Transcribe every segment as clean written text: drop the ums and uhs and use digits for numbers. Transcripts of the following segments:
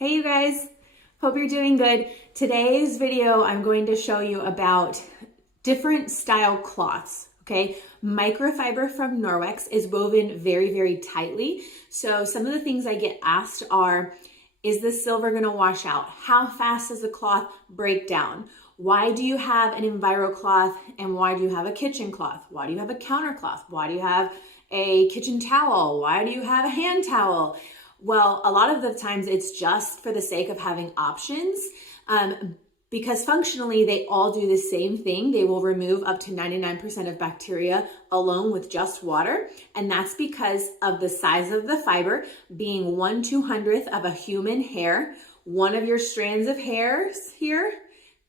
Hey you guys, hope you're doing good. Today's video, I'm going to show you about different style cloths, okay? Microfiber from Norwex is woven very, very tightly. So some of the things I get asked are, is the silver gonna wash out? How fast does the cloth break down? Why do you have an Enviro cloth and why do you have a kitchen cloth? Why do you have a counter cloth? Why do you have a kitchen towel? Why do you have a hand towel? Well, a lot of the times it's just for the sake of having options because functionally they all do the same thing. They will remove up to 99% of bacteria alone with just water. And that's because of the size of the fiber being 1/200th of a human hair. One of your strands of hairs here,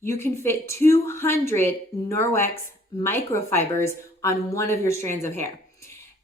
you can fit 200 Norwex microfibers on one of your strands of hair.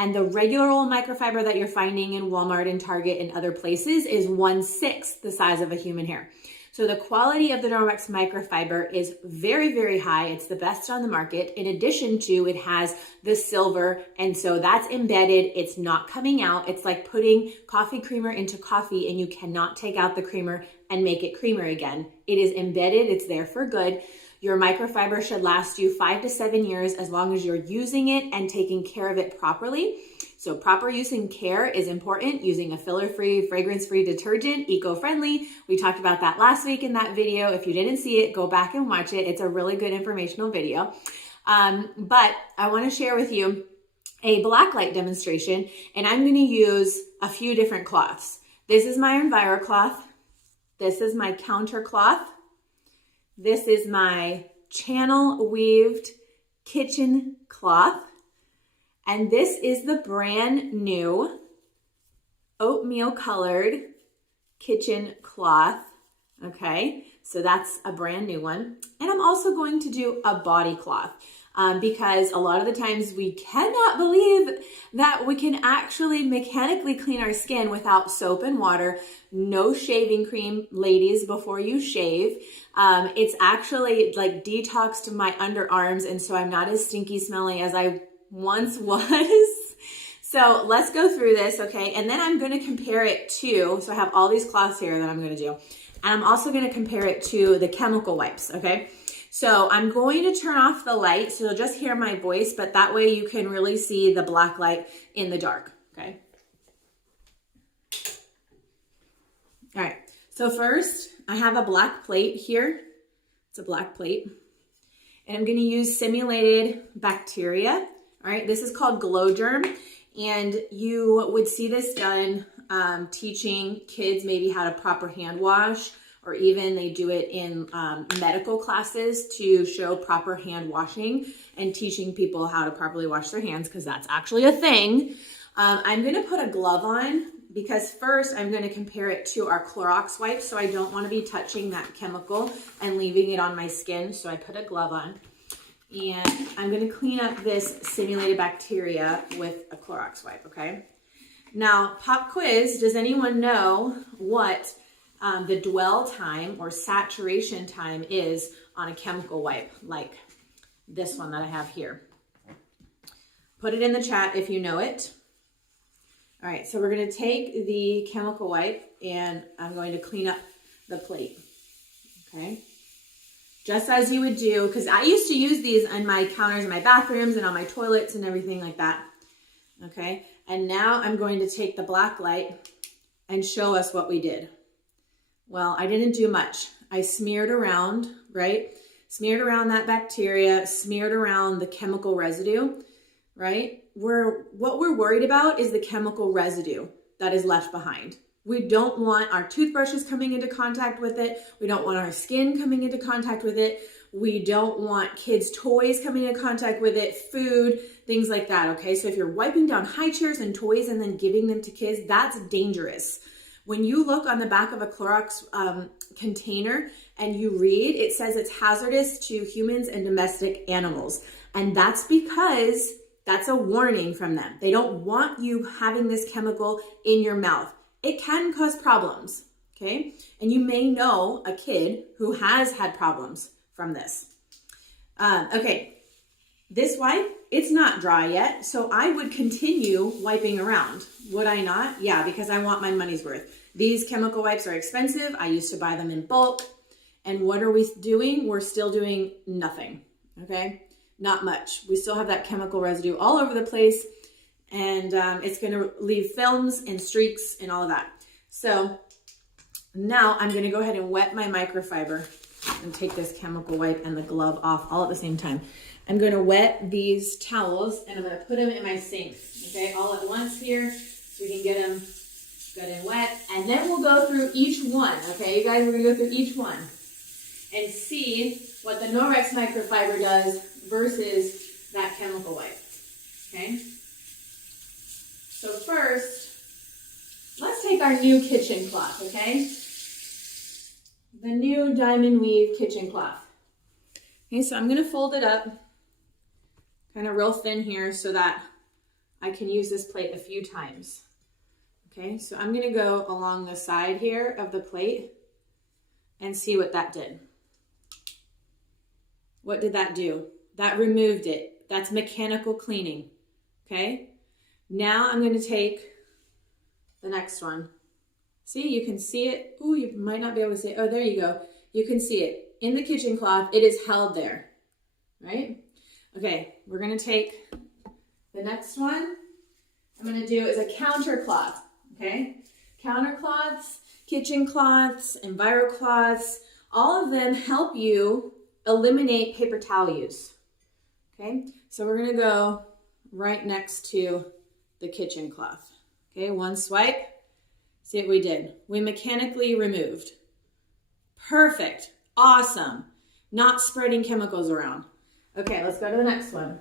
And the regular old microfiber that you're finding in Walmart and Target and other places is 1/6 the size of a human hair. So the quality of the Norwex microfiber is very, very high. It's the best on the market. In addition to, it has the silver, and so that's embedded. It's not coming out. It's like putting coffee creamer into coffee and you cannot take out the creamer and make it creamer again. It is embedded. It's there for good. Your microfiber should last you 5 to 7 years as long as you're using it and taking care of it properly. So proper use and care is important, using a filler-free, fragrance-free detergent, eco-friendly. We talked about that last week in that video. If you didn't see it, go back and watch it. It's a really good informational video. But I wanna share with you a blacklight demonstration, and I'm gonna use a few different cloths. This is my Enviro cloth. This is my counter cloth. This is my channel weaved kitchen cloth. And this is the brand new oatmeal colored kitchen cloth. Okay, so that's a brand new one. And I'm also going to do a body cloth because a lot of the times we cannot believe that we can actually mechanically clean our skin without soap and water. No shaving cream, ladies, before you shave. It's actually like detoxed to my underarms, and so I'm not as stinky smelling as I once was. So let's go through this, okay? And then I'm gonna compare it to, so I have all these cloths here that I'm gonna do. And I'm also gonna compare it to the chemical wipes, okay? So I'm going to turn off the light so you'll just hear my voice, but that way you can really see the black light in the dark, okay? All right, so first I have a black plate here. It's a black plate. And I'm gonna use simulated bacteria. All right, this is called glow germ. And you would see this done teaching kids maybe how to proper hand wash, or even they do it in medical classes to show proper hand washing and teaching people how to properly wash their hands, because that's actually a thing. I'm gonna put a glove on because first I'm gonna compare it to our Clorox wipes, so I don't wanna be touching that chemical and leaving it on my skin, so I put a glove on. And I'm gonna clean up this simulated bacteria with a Clorox wipe, okay? Now, pop quiz, does anyone know what the dwell time or saturation time is on a chemical wipe, like this one that I have here? Put it in the chat if you know it. All right, so we're gonna take the chemical wipe and I'm going to clean up the plate, okay? Just as you would do, because I used to use these on my counters in my bathrooms and on my toilets and everything like that, okay? And now I'm going to take the black light and show us what we did. Well, I didn't do much. I smeared around, right? Smeared around that bacteria, smeared around the chemical residue, right? What we're worried about is the chemical residue that is left behind. We don't want our toothbrushes coming into contact with it. We don't want our skin coming into contact with it. We don't want kids' toys coming into contact with it, food, things like that, okay? So if you're wiping down high chairs and toys and then giving them to kids, that's dangerous. When you look on the back of a Clorox container and you read, it says it's hazardous to humans and domestic animals. And that's because that's a warning from them. They don't want you having this chemical in your mouth. It can cause problems, okay? And you may know a kid who has had problems from this. Okay, this wipe, it's not dry yet, so I would continue wiping around. Would I not? Yeah, because I want my money's worth. These chemical wipes are expensive. I used to buy them in bulk. And what are we doing? We're still doing nothing, okay? Not much. We still have that chemical residue all over the place, and it's gonna leave films and streaks and all of that. So now I'm gonna go ahead and wet my microfiber and take this chemical wipe and the glove off all at the same time. I'm gonna wet these towels and I'm gonna put them in my sink, okay? All at once here, so we can get them good and wet. And then we'll go through each one, okay? You guys, we're gonna go through each one and see what the Norwex microfiber does versus that chemical wipe, okay? So first, let's take our new kitchen cloth, okay? The new diamond weave kitchen cloth. Okay, so I'm gonna fold it up kind of real thin here so that I can use this plate a few times. Okay, so I'm gonna go along the side here of the plate and see what that did. What did that do? That removed it. That's mechanical cleaning, okay? Now I'm gonna take the next one. See, you can see it. Ooh, you might not be able to see it. Oh, there you go. You can see it. In the kitchen cloth, it is held there, right? Okay, we're gonna take the next one. I'm gonna do is a counter cloth, okay? Counter cloths, kitchen cloths, enviro cloths, all of them help you eliminate paper towel use, okay? So we're gonna go right next to the kitchen cloth, okay? One swipe, see what we did. We mechanically removed. Perfect, awesome. Not spreading chemicals around. Okay, let's go to the next one.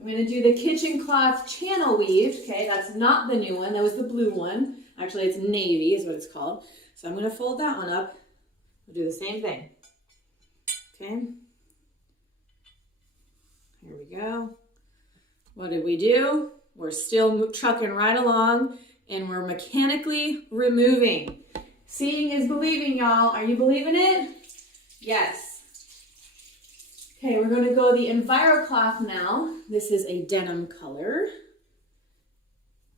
I'm gonna do the kitchen cloth channel weaved, okay? That's not the new one, that was the blue one. Actually, it's navy is what it's called. So I'm gonna fold that one up. We'll do the same thing. Okay, here we go. What did we do? We're still trucking right along and we're mechanically removing. Seeing is believing, y'all. Are you believing it? Yes. Okay, we're gonna go the enviro cloth now. This is a denim color.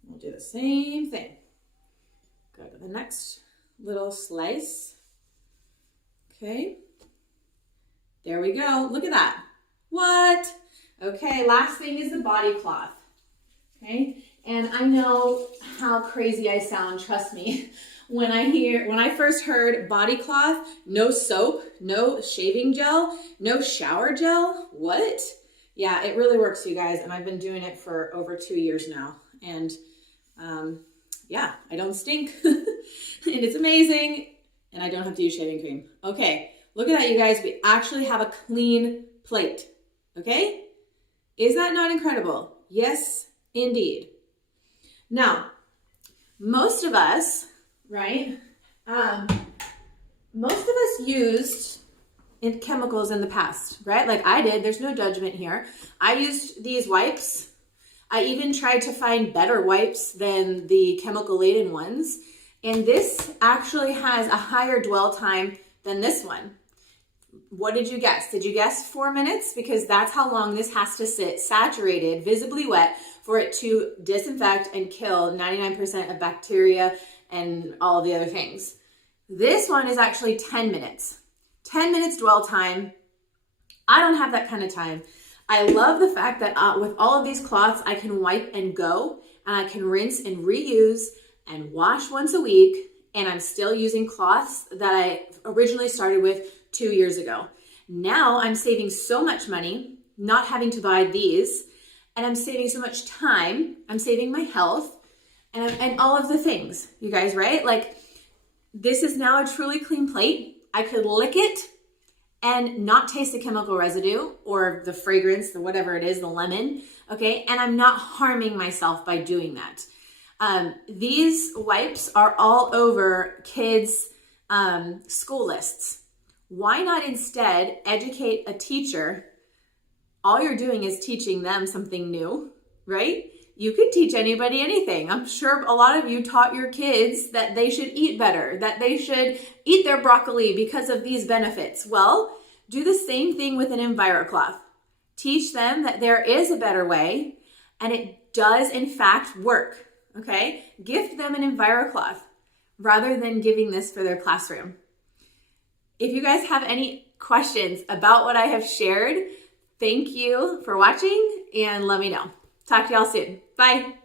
We'll do the same thing. Go to the next little slice. Okay. There we go. Look at that. What? Okay, last thing is the body cloth. Okay, and I know how crazy I sound, trust me. When I first heard body cloth, no soap, no shaving gel, no shower gel, what? Yeah, it really works, you guys, and I've been doing it for over 2 years now. And yeah, I don't stink, and it's amazing, and I don't have to use shaving cream. Okay. Look at that, you guys. We actually have a clean plate, okay? Is that not incredible? Yes, indeed. Now, most of us, right? Most of us used chemicals in the past, right? Like I did, there's no judgment here. I used these wipes. I even tried to find better wipes than the chemical-laden ones. And this actually has a higher dwell time than this one. What did you guess? Did you guess 4 minutes? Because that's how long this has to sit saturated, visibly wet, for it to disinfect and kill 99% of bacteria and all of the other things. This one is actually 10 minutes. 10 minutes dwell time. I don't have that kind of time. I love the fact that with all of these cloths, I can wipe and go, and I can rinse and reuse and wash once a week, and I'm still using cloths that I originally started with 2 years ago. Now I'm saving so much money not having to buy these, and I'm saving so much time. I'm saving my health and all of the things, you guys, right? Like this is now a truly clean plate. I could lick it and not taste the chemical residue or the fragrance, the whatever it is, the lemon, okay? And I'm not harming myself by doing that. These wipes are all over kids' school lists. Why not instead educate a teacher? All you're doing is teaching them something new, right? You could teach anybody anything. I'm sure a lot of you taught your kids that they should eat better, that they should eat their broccoli because of these benefits. Well, do the same thing with an EnviroCloth. Teach them that there is a better way, and it does in fact work, okay? Gift them an EnviroCloth. rather than giving this for their classroom. If you guys have any questions about what I have shared, thank you for watching and let me know. Talk to y'all soon. Bye.